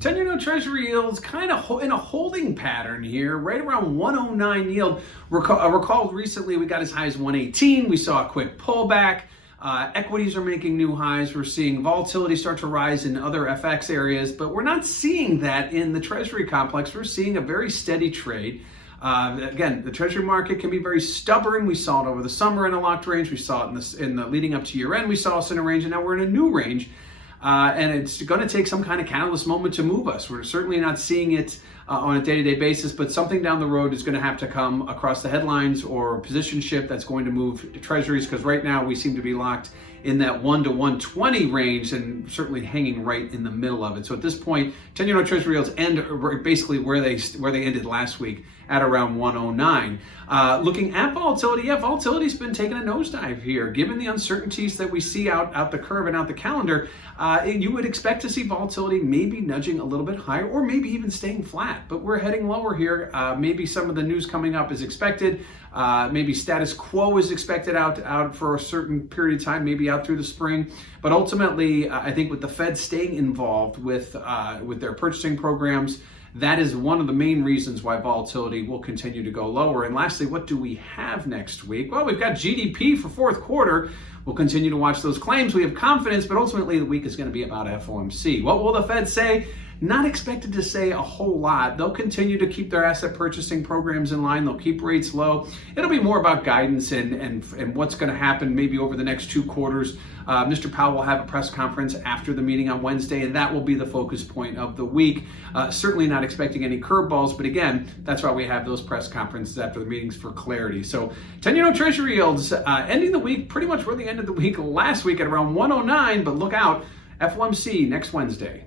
10-year note Treasury yields kind of in a holding pattern here, right around 109 yield. Recall recently we got as high as 118. We saw a quick pullback. Equities are making new highs. We're seeing volatility start to rise in other FX areas, but we're not seeing that in the Treasury complex. We're seeing a very steady trade. Again, the Treasury market can be very stubborn. We saw it over the summer in a locked range. We saw it in the leading up to year end. We saw us in a range, and now we're in a new range. And it's going to take some kind of catalyst moment to move us. We're certainly not seeing it on a day-to-day basis, but something down the road is going to have to come across the headlines or position shift that's going to move to treasuries, because right now we seem to be locked in that 1 to 120 range and certainly hanging right in the middle of it. So at this point, 10-year note treasury yields end basically where they ended last week at around 109. Looking at volatility, volatility's been taking a nosedive here. Given the uncertainties that we see out the curve and out the calendar, you would expect to see volatility maybe nudging a little bit higher or maybe even staying flat. But we're heading lower here. Maybe some of the news coming up is expected. Maybe status quo is expected out for a certain period of time, maybe out through the spring. But ultimately, I think with the Fed staying involved with their purchasing programs, that is one of the main reasons why volatility will continue to go lower. And lastly, what do we have next week? Well, we've got GDP for fourth quarter. We'll continue to watch those claims. We have confidence, but ultimately the week is going to be about FOMC. What will the Fed say? Not expected to say a whole lot. They'll continue to keep their asset purchasing programs in line. They'll keep rates low. It'll be more about guidance and what's going to happen maybe over the next 2 quarters. Mr. Powell will have a press conference after the meeting on Wednesday, and that will be the focus point of the week. Certainly not expecting any curveballs, but again, that's why we have those press conferences after the meetings for clarity. So 10-year note treasury yields ending the week pretty much where they ended the week last week at around 109, but look out, FOMC next Wednesday.